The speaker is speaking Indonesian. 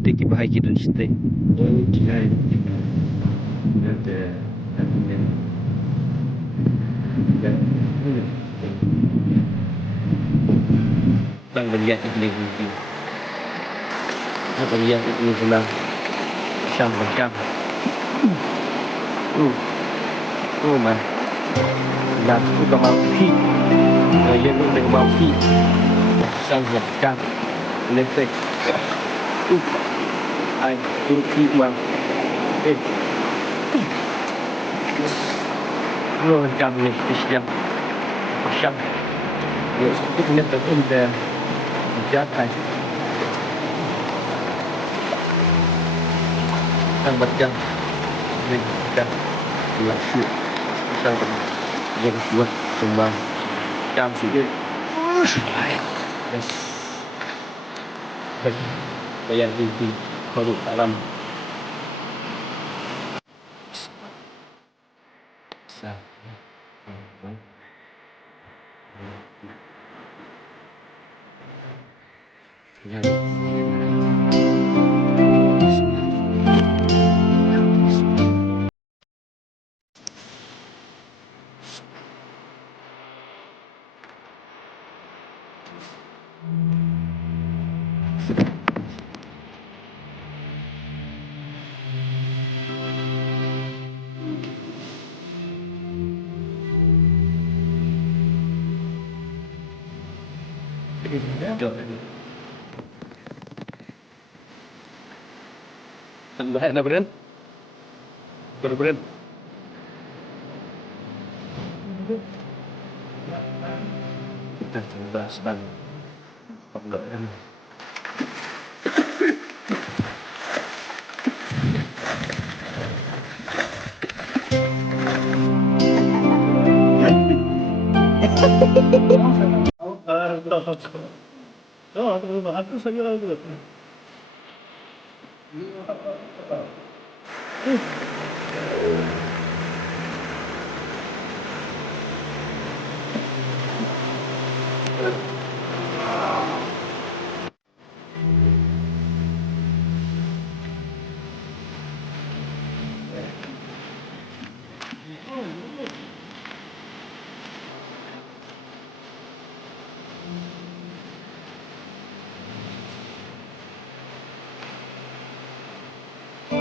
Teki bahagi dun stay. Bang beriak ini mungkin. Beriak ini senang. Macam. Mà làm cũng có máu phi người dân cũng được máu phi sang Việt Nam lên đây ai cũng phi mà rồi cầm này Islam Syam dia sedikit menyatakan dia jahat sang Bacan ini kita langsung sang yang kuat sembang cam sikit bayar inti korup alam Tambah na beren. Beren. Kita coba sedang penggoyan. Aku saya lagi.